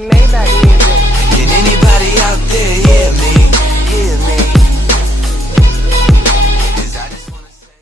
Maybach music. Can anybody out there hear me? Hear me? 'Cause I just wanna say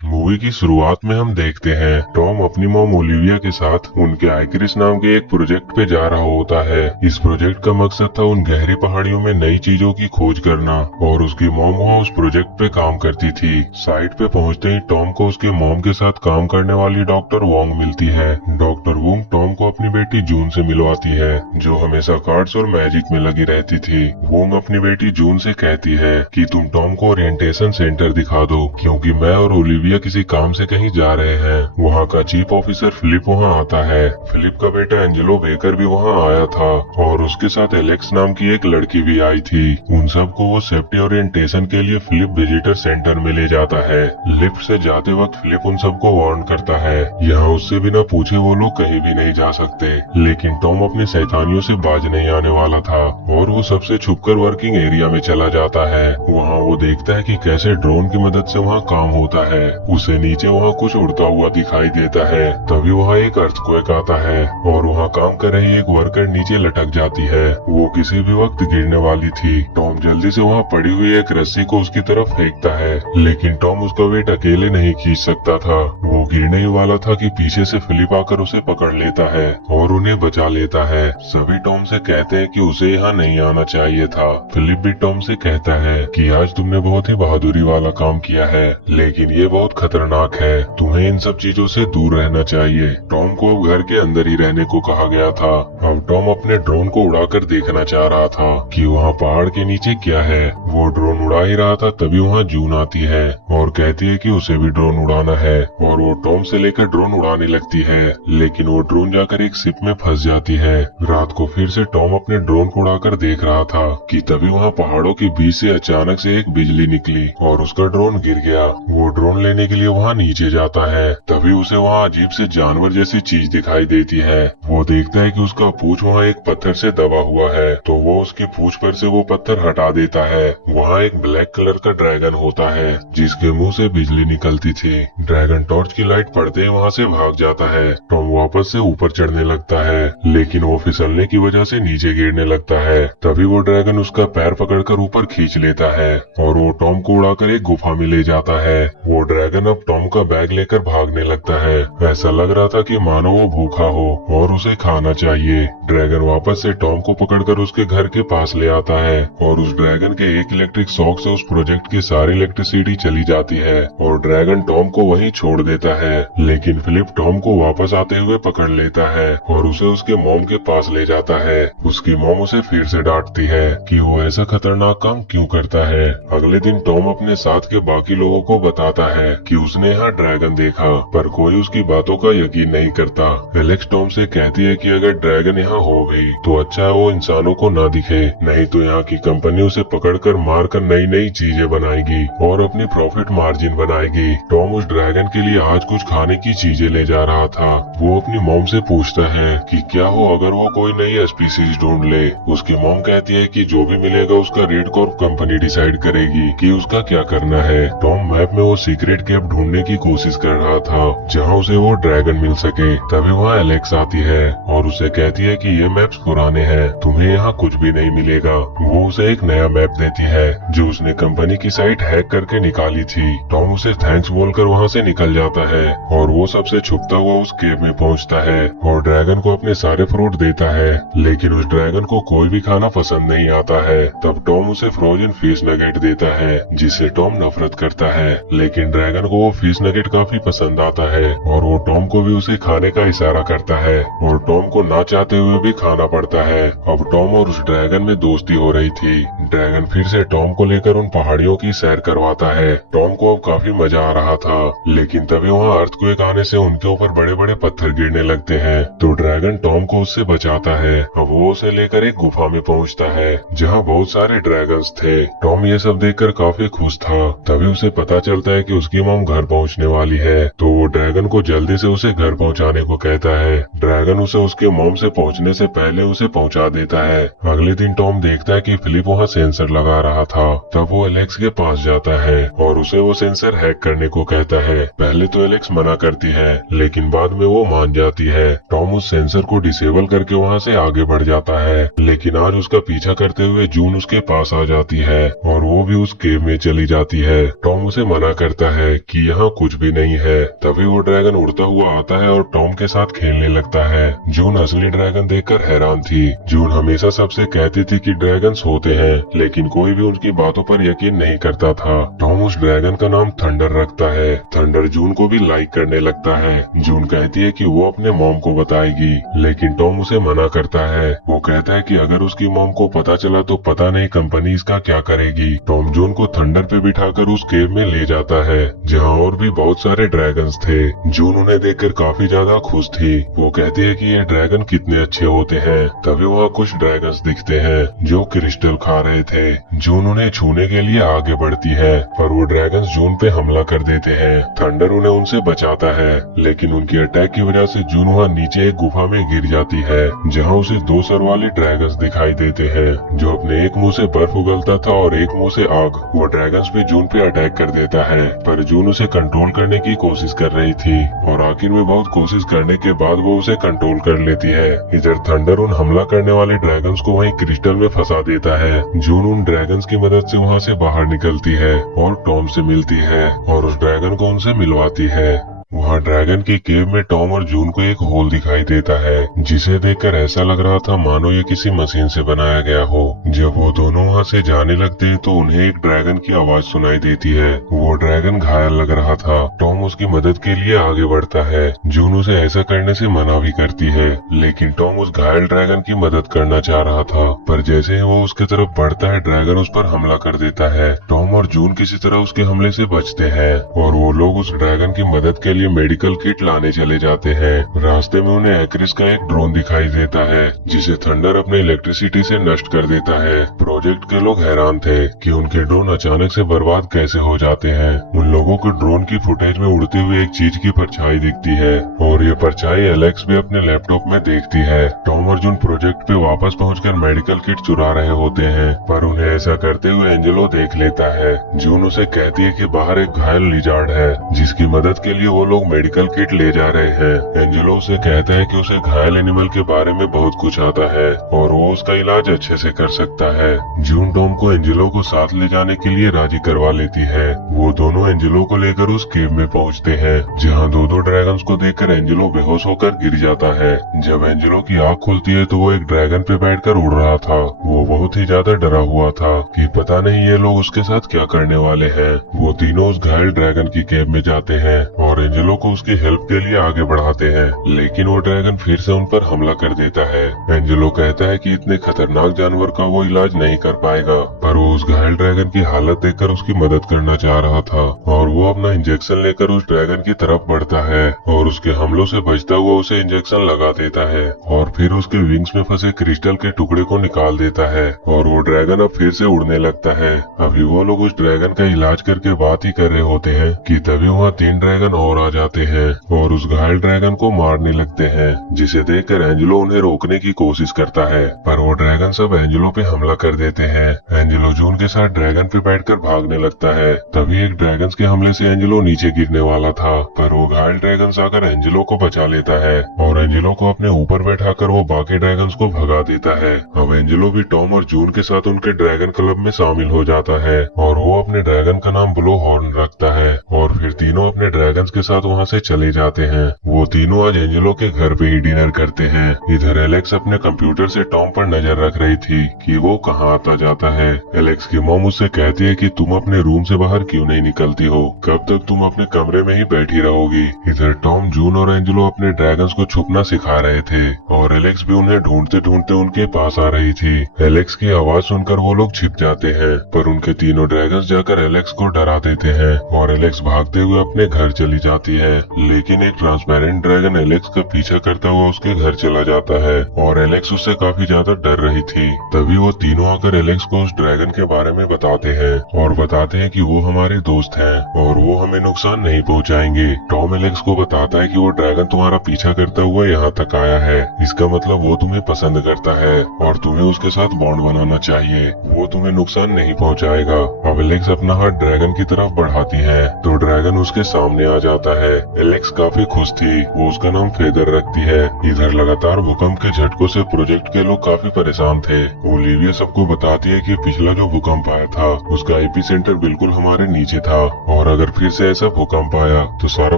movie की शुरुआत में हम देखते हैं टॉम अपनी मॉम ओलिविया के साथ उनके आइक्रिस नाम के एक प्रोजेक्ट पे जा रहा होता है। इस प्रोजेक्ट का मकसद था उन गहरी पहाड़ियों में नई चीजों की खोज करना और उसकी मॉम वहाँ उस प्रोजेक्ट पे काम करती थी। साइट पे पहुँचते ही टॉम को उसके मॉम के साथ काम करने वाली डॉक्टर वोंग मिलती है। डॉक्टर वोंग टॉम को अपनी बेटी जून से मिलवाती है जो हमेशा कार्ड्स और मैजिक में लगी रहती थी। वोंग अपनी बेटी जून से कहती है कि तुम टॉम को ओरिएंटेशन सेंटर दिखा दो क्योंकि मैं और ओलिविया किसी काम से कहीं जा रहे हैं। वहाँ का चीफ ऑफिसर फिलिप वहाँ आता है। फिलिप का बेटा एंजेलो बेकर भी वहाँ आया था और उसके साथ एलेक्स नाम की एक लड़की भी आई थी। उन सबको वो सेफ्टी ओरिएंटेशन के लिए फिलिप विजिटर सेंटर में ले जाता है। लिफ्ट से जाते वक्त फिलिप उन सबको वार्न करता है यहाँ उससे बिना पूछे वो लोग कहीं भी नहीं जा सकते। लेकिन टॉम अपनी शैतानियों से बाज नहीं आने वाला था और वो सबसे छुपकर वर्किंग एरिया में चला जाता है। वहाँ वो देखता है कि कैसे ड्रोन की मदद से वहाँ काम होता है। उसे नीचे वहाँ कुछ उड़ता हुआ दिखाई देता है। तभी वहाँ एक अर्थक्वेक आता है और वहाँ काम कर रही एक वर्कर नीचे लटक जाती है। वो किसी भी वक्त गिरने वाली थी। टॉम जल्दी से वहाँ पड़ी हुई एक रस्सी को उसकी तरफ फेंकता है लेकिन टॉम उसका वेट अकेले नहीं खींच सकता था। वो गिरने ही वाला था कि पीछे से फिलिप आकर उसे पकड़ लेता है और उन्हें बचा लेता है। सभी टॉम से कहते हैं कि उसे यहाँ नहीं आना चाहिए था। फिलिप भी टॉम से कहता है कि आज तुमने बहुत ही बहादुरी वाला काम किया है लेकिन ये बहुत खतरनाक है, तुम्हें इन सब चीजों से दूर रहना चाहिए। टॉम को अब घर के अंदर ही रहने को कहा गया था। अब टॉम अपने ड्रोन को उड़ाकर देखना चाह रहा था कि वहाँ पहाड़ के नीचे क्या है। वो ड्रोन उड़ा ही रहा था तभी वहाँ जून आती है और कहती है कि उसे भी ड्रोन उड़ाना है और वो टॉम से लेकर ड्रोन उड़ाने लगती है लेकिन वो ड्रोन जाकर एक शिप में फंस जाती है। रात को फिर से टॉम अपने ड्रोन को उड़ाकर देख रहा था कि तभी वहाँ पहाड़ों के बीच से अचानक से एक बिजली निकली और उसका ड्रोन गिर गया। वो ड्रोन लेने के लिए वहाँ नीचे जाता है तभी उसे वहाँ अजीब से जानवर जैसी चीज दिखाई देती है। वो देखता है कि उसका पूंछ वहाँ एक पत्थर से दबा हुआ है तो वो उसकी पूंछ पर से वो पत्थर हटा देता है। वहाँ एक ब्लैक कलर का ड्रैगन होता है जिसके मुंह से बिजली निकलती थी। ड्रैगन टॉर्च की लाइट पड़ते ही वहाँ से भाग जाता है। टॉम वापस से ऊपर चढ़ने लगता है लेकिन वो फिसलने की वजह से नीचे गिरने लगता है। तभी वो ड्रैगन उसका पैर पकड़कर ऊपर खींच लेता है और वो टॉम को उड़ाकर एक गुफा में ले जाता है। वो ड्रैगन अब टॉम का बैग लेकर भागने लगता है। ऐसा लग रहा था कि मानो वो भूखा हो और उसे खाना चाहिए। ड्रैगन वापस से टॉम को पकड़कर उसके घर के पास ले आता है और उस ड्रैगन के एक इलेक्ट्रिक शॉक से उस प्रोजेक्ट की सारी इलेक्ट्रिसिटी चली जाती है और ड्रैगन टॉम को वहीं छोड़ देता है। लेकिन फिलिप टॉम को वापस आते हुए पकड़ लेता है और उसे उसके मॉम के पास ले जाता है। उसकी मॉम उसे फिर से डांटती है कि वो ऐसा खतरनाक काम क्यों करता है। अगले दिन टॉम अपने साथ के बाकी लोगों को बताता है कि उसने यहाँ ड्रैगन देखा पर कोई उसकी बातों का यकीन नहीं करता। एलेक्स टॉम से कहती है कि अगर ड्रैगन यहाँ हो भी तो अच्छा है वो इंसानों को ना दिखे, नहीं तो यहाँ की कंपनी उसे पकड़कर मारकर नई नई चीजें बनाएगी और अपनी प्रॉफिट मार्जिन बनाएगी। टॉम उस ड्रैगन के लिए आज कुछ खाने की चीजें ले जा रहा था। वो अपनी मॉम से पूछता है कि क्या हो अगर वो कोई नई स्पीसीज ढूंढ ले। उसकी मॉम कहती है कि जो भी मिलेगा उसका रेड कॉर्प कंपनी डिसाइड करेगी कि उसका क्या करना है। टॉम मैप में वो सीक्रेट केव ढूंढने की कोशिश कर रहा था जहाँ उसे वो ड्रैगन मिल सके। तभी वहाँ एलेक्स आती है और उसे कहती है कि ये मैप्स पुराने हैं, तुम्हें यहाँ कुछ भी नहीं मिलेगा। वो उसे एक नया मैप देती है जो उसने कंपनी की साइट हैक करके निकाली थी। टॉम उसे थैंक्स बोलकर वहाँ से निकल जाता है और वो सबसे छुपता हुआ उस केव में पहुँचता है और ड्रैगन को अपने सारे फ्रूट देता है लेकिन उस ड्रैगन को कोई भी खाना पसंद नहीं आता है। तब टॉम उसे फ्रोजन फिश नगेट देता है जिससे टॉम नफरत करता है लेकिन ड्रैगन को वो फिश नगेट काफी पसंद आता है और वो टॉम को भी उसे खाने का इशारा करता है और टॉम को ना चाहते हुए भी खाना पड़ता है। अब टॉम और उस ड्रैगन में दोस्ती हो रही थी। ड्रैगन फिर से टॉम को लेकर उन पहाड़ियों की सैर करवाता है। टॉम को अब काफी मजा आ रहा था लेकिन तभी वहाँ अर्थक्वेक आने से उनके ऊपर बड़े बड़े पत्थर गिरने लगते हैं तो ड्रैगन टॉम को उससे बचाता है। अब वो उसे लेकर एक गुफा में पहुँचता है जहाँ बहुत सारे ड्रैगन्स थे। टॉम ये सब देखकर काफी खुश था। तभी उसे पता चलता है कि उसकी मॉम घर पहुंचने वाली है, तो वो ड्रैगन को जल्दी से उसे घर पहुंचाने को कहता है। ड्रैगन उसे उसके मॉम से पहुंचने से पहले उसे पहुंचा देता है। अगले दिन टॉम देखता है कि फिलिप वहाँ सेंसर लगा रहा था। तब वो एलेक्स के पास जाता है और उसे वो सेंसर हैक करने को कहता है। पहले तो एलेक्स मना करती है, लेकिन बाद में वो मान जाती है। टॉम उस सेंसर को डिसेबल करके वहाँ से आगे बढ़ जाता है, लेकिन आज उसका पीछा करते हुए जून उसके पास आ जाती है और वो भी उस केव में चली जाती है। टॉम उसे मना करता है कि यहाँ कुछ भी नहीं है। तभी वो ड्रैगन उड़ता हुआ आता है और टॉम के साथ खेलने लगता है। जून असली ड्रैगन देखकर हैरान थी। जून हमेशा सबसे कहती थी कि ड्रैगन्स होते हैं, लेकिन कोई भी उनकी बातों पर यकीन नहीं करता था। टॉम उस ड्रैगन का नाम थंडर रखता है। थंडर जून को भी लाइक करने लगता है। जून कहती है कि वो अपने मॉम को बताएगी, लेकिन टॉम उसे मना करता है। वो कहता है कि अगर उसकी मॉम को पता चला तो पता नहीं कंपनी इसका क्या करेगी। टॉम जून को थंडर पे बिठाकर उस केव में ले जाता है, जहाँ और भी बहुत सारे ड्रैगन्स थे। जून उन्हें देखकर काफी ज्यादा खुश थी। वो कहती है कि ये ड्रैगन कितने अच्छे होते हैं। तभी वहाँ कुछ ड्रैगन्स दिखते हैं जो क्रिस्टल खा रहे थे। जून उन्हें छूने के लिए आगे बढ़ती है, पर वो ड्रैगन्स जून पे हमला कर देते हैं। थंडर उन्हें उनसे बचाता है, लेकिन उनकी अटैक की वजह से जून वहाँ नीचे एक गुफा में गिर जाती है, जहाँ उसे 2 सर वाले ड्रैगन्स दिखाई देते हैं, जो अपने एक मुंह से बर्फ उगलता था और एक मुंह से आग। वो ड्रैगन्स भी जून पे अटैक कर देता है, पर जून उसे कंट्रोल करने की कोशिश कर रही थी और आखिर में बहुत कोशिश करने के बाद वो उसे कंट्रोल कर लेती है। इधर थंडर उन हमला करने वाले ड्रैगन्स को वहीं क्रिस्टल में फंसा देता है। जून उन ड्रैगन्स की मदद से वहाँ से बाहर निकलती है और टॉम से मिलती है और उस ड्रैगन को उनसे मिलवाती है। वहाँ ड्रैगन के केव में टॉम और जून को एक होल दिखाई देता है, जिसे देखकर ऐसा लग रहा था मानो ये किसी मशीन से बनाया गया हो। जब वो दोनों वहाँ से जाने लगते हैं तो उन्हें एक ड्रैगन की आवाज सुनाई देती है। वो ड्रैगन घायल लग रहा था। टॉम उसकी मदद के लिए आगे बढ़ता है। जून उसे ऐसा करने से मना भी करती है, लेकिन टॉम उस घायल ड्रैगन की मदद करना चाह रहा था। पर जैसे ही वो उसके तरफ बढ़ता है, ड्रैगन उस पर हमला कर देता है। टॉम और जून किसी तरह उसके हमले से बचते हैं और वो लोग उस ड्रैगन की मदद के लिए मेडिकल किट लाने चले जाते हैं। रास्ते में उन्हें एक्रिस का एक ड्रोन दिखाई देता है, जिसे थंडर अपने इलेक्ट्रिसिटी से नष्ट कर देता है। प्रोजेक्ट के लोग हैरान थे कि उनके ड्रोन अचानक से बर्बाद कैसे हो जाते हैं। उन लोगों को ड्रोन की फुटेज में उड़ते हुए एक चीज की परछाई दिखती है और ये परछाई एलेक्स भी अपने लैपटॉप में देखती है। टॉम और जून प्रोजेक्ट पे वापस पहुंचकर मेडिकल किट चुरा रहे होते हैं, पर उन्हें ऐसा करते हुए एंजेलो देख लेता है। जून उसे कहती है कि बाहर एक घायल लिजार्ड है, जिसकी मदद के लिए वो लोग मेडिकल किट ले जा रहे हैं। एंजेलो उसे कहता है कि उसे घायल एनिमल के बारे में बहुत कुछ आता है और वो उसका इलाज अच्छे से कर सकता है। जून टॉम को एंजेलो को साथ ले जाने के लिए राजी करवा लेती है। वो दोनों एंजेलो को लेकर उस केव में पहुंचते हैं, जहां दो ड्रैगन्स को देखकर एंजेलो बेहोश होकर गिर जाता है। जब एंजेलो की आँख खुलती है तो वो एक ड्रैगन पे बैठकर उड़ रहा था। वो बहुत ही ज्यादा डरा हुआ था कि पता नहीं ये लोग उसके साथ क्या करने वाले हैं। वो तीनों उस घायल ड्रैगन की केव में जाते हैं और एंजेलो को उसकी हेल्प के लिए आगे बढ़ाते हैं, लेकिन वो ड्रैगन फिर से उन पर हमला कर देता है। एंजेलो कहता है कि इतने खतरनाक जानवर का वो इलाज नहीं कर पाएगा, पर वो उस घायल ड्रैगन की हालत देखकर उसकी मदद करना चाह रहा था और वो अपना इंजेक्शन लेकर उस ड्रैगन की तरफ बढ़ता है और उसके हमलों से बचता हुआ उसे इंजेक्शन लगा देता है और फिर उसके विंग्स में फंसे क्रिस्टल के टुकड़े को निकाल देता है और वो ड्रैगन अब फिर से उड़ने लगता है। अभी वो लोग उस ड्रैगन का इलाज करके बात ही कर रहे होते हैं कि तभी वहाँ 3 ड्रैगन और आ जाते हैं और उस घायल ड्रैगन को मारने लगते हैं, जिसे देखकर एंजेलो उन्हें रोकने की कोशिश करता है, पर वो ड्रैगन सब एंजेलो पे हमला कर देते हैं। एंजेलो जून के साथ ड्रैगन पे बैठकर भागने लगता है। तभी एक ड्रैगन के हमले से एंजेलो नीचे गिरने वाला था, पर वो घायल ड्रैगन आकर एंजेलो को बचा लेता है और एंजेलो को अपने ऊपर बैठाकर वो बाकी ड्रैगन को भगा देता है। अब एंजेलो भी टॉम और जून के साथ उनके ड्रैगन क्लब में शामिल हो जाता है और वो अपने ड्रैगन का नाम ब्लो हॉर्न रखता है और फिर तीनों अपने ड्रैगन के साथ वहाँ से चले जाते हैं। वो तीनों आज एंजेलो के घर पे ही डिनर करते हैं। इधर एलेक्स अपने कंप्यूटर से टॉम पर नजर रख रही थी कि वो कहाँ आता जाता है। एलेक्स की मॉम उससे कहती है कि तुम अपने रूम से बाहर क्यों नहीं निकलती हो, कब तक तुम अपने कमरे में ही बैठी रहोगी। इधर टॉम, जून और एंजेलो अपने ड्रैगन्स को छुपना सिखा रहे थे और एलेक्स भी उन्हें ढूंढते ढूंढते उनके पास आ रही थी। एलेक्स की आवाज सुनकर वो लोग छिप जाते हैं, पर उनके तीनों ड्रैगन्स जाकर एलेक्स को डरा देते हैं और एलेक्स भागते हुए अपने घर चली जाती जाती है, लेकिन एक ट्रांसपेरेंट ड्रैगन एलेक्स का पीछा करता हुआ उसके घर चला जाता है और एलेक्स उससे काफी ज्यादा डर रही थी। तभी वो तीनों आकर एलेक्स को उस ड्रैगन के बारे में बताते हैं और बताते हैं कि वो हमारे दोस्त हैं और वो हमें नुकसान नहीं पहुंचाएंगे। टॉम एलेक्स को बताता है कि वो ड्रैगन तुम्हारा पीछा करता हुआ यहाँ तक आया है, इसका मतलब वो तुम्हें पसंद करता है और तुम्हें उसके साथ बॉन्ड बनाना चाहिए, वो तुम्हें नुकसान नहीं पहुंचाएगा। अब एलेक्स अपना हाथ ड्रैगन की तरफ बढ़ाती है तो ड्रैगन उसके सामने आ जाता है। एलेक्स काफी खुश थी, वो उसका नाम फेदर रखती है। इधर लगातार भूकंप के झटकों से प्रोजेक्ट के लोग काफी परेशान थे। ओलिविया सबको बताती है कि पिछला जो भूकंप आया था उसका एपिसेंटर बिल्कुल हमारे नीचे था और अगर फिर से ऐसा भूकंप आया तो सारा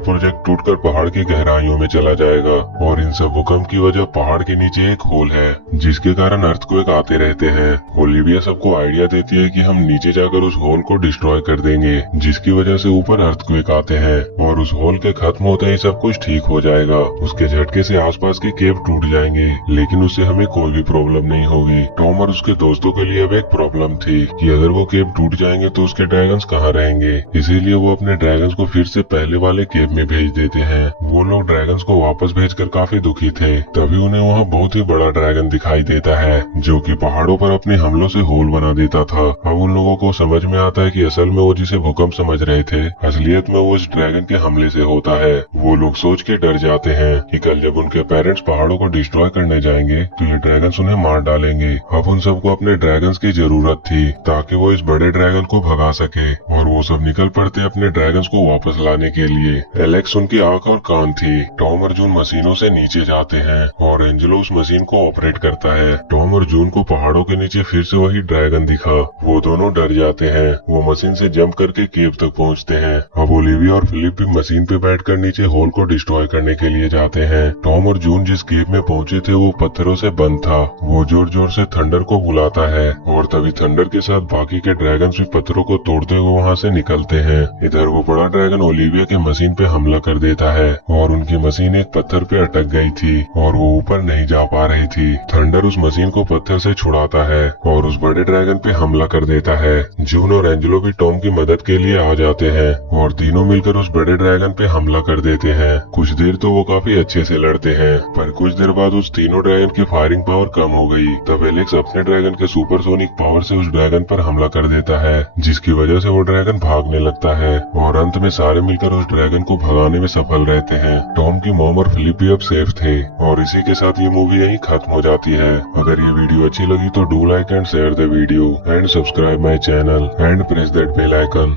प्रोजेक्ट टूटकर पहाड़ की गहराइयों में चला जाएगा और इन सब भूकंप की वजह पहाड़ के नीचे एक होल है जिसके कारण अर्थक्वेक आते रहते हैं। ओलिविया सबको आइडिया देती है कि हम नीचे जाकर उस होल को डिस्ट्रॉय कर देंगे जिसकी वजह से ऊपर अर्थक्वेक आते हैं और उस होल के खत्म होते ही सब कुछ ठीक हो जाएगा। उसके झटके से आसपास के केव टूट जाएंगे लेकिन उससे हमें कोई भी प्रॉब्लम नहीं होगी। टॉम और उसके दोस्तों के लिए अब एक प्रॉब्लम थी कि अगर वो केव टूट जाएंगे तो उसके ड्रैगन्स कहाँ रहेंगे, इसीलिए वो अपने ड्रैगन्स को फिर से पहले वाले केव में भेज देते हैं। वो लोग ड्रैगन्स को वापस भेजकर काफी दुखी थे। तभी उन्हें वहाँ बहुत ही बड़ा ड्रैगन दिखाई देता है जो कि पहाड़ों पर अपने हमलों से होल बना देता था। अब उन लोगों को समझ में आता है कि असल में वो जिसे भूकंप समझ रहे थे असलियत में वो इस ड्रैगन के हमले से होता है। वो लोग सोच के डर जाते हैं कि कल जब उनके पेरेंट्स पहाड़ों को डिस्ट्रॉय करने जाएंगे तो ये ड्रैगन्स उन्हें मार डालेंगे। अब उन सबको अपने ड्रैगन्स की जरूरत थी ताकि वो इस बड़े ड्रैगन को भगा सके और वो सब निकल पड़ते अपने ड्रैगन्स को वापस लाने के लिए। एलेक्स उनकी आंख और कान थी। टॉम और जून मशीनों से नीचे जाते हैं और एंजेलो उस मशीन को ऑपरेट करता है। टॉम और जून को पहाड़ों के नीचे फिर से वही ड्रैगन दिखा। वो दोनों डर जाते हैं। वो मशीन से जंप करके केव तक पहुंचते हैं। अब ओलिविया और फिलिप भी मशीन पे बैठकर नीचे होल को डिस्ट्रॉय करने के लिए जाते हैं। टॉम और जून जिस केव में पहुंचे थे वो पत्थरों से बंद था। वो जोर जोर से थंडर को बुलाता है और तभी थंडर के साथ बाकी के ड्रैगन भी पत्थरों को तोड़ते हुए वहाँ से निकलते हैं। इधर वो बड़ा ड्रैगन ओलिविया के मशीन पे हमला कर देता है और उनकी मशीन एक पत्थर पे अटक गई थी और वो ऊपर नहीं जा पा रही थी। थंडर उस मशीन को पत्थर से छुड़ाता है और उस बड़े ड्रैगन पे हमला कर देता है। जून और एंजेलो भी टॉम की मदद के लिए आ जाते हैं और तीनों मिलकर उस बड़े ड्रैगन पे हमला कर देते हैं। कुछ देर तो वो काफी अच्छे से लड़ते हैं पर कुछ देर बाद उस तीनों ड्रैगन की फायरिंग पावर कम हो गई। तब एलेक्स अपने ड्रैगन के सुपरसोनिक पावर से उस ड्रैगन पर हमला कर देता है जिसकी वजह से वो ड्रैगन भागने लगता है और अंत में सारे मिलकर उस ड्रैगन को भगाने में सफल रहते हैं। टॉम की मॉम और फिलिप भी अब सेफ थे और इसी के साथ ये मूवी यहीं खत्म हो जाती है। अगर ये वीडियो अच्छी लगी तो do like and share the video and subscribe my channel and press that bell icon.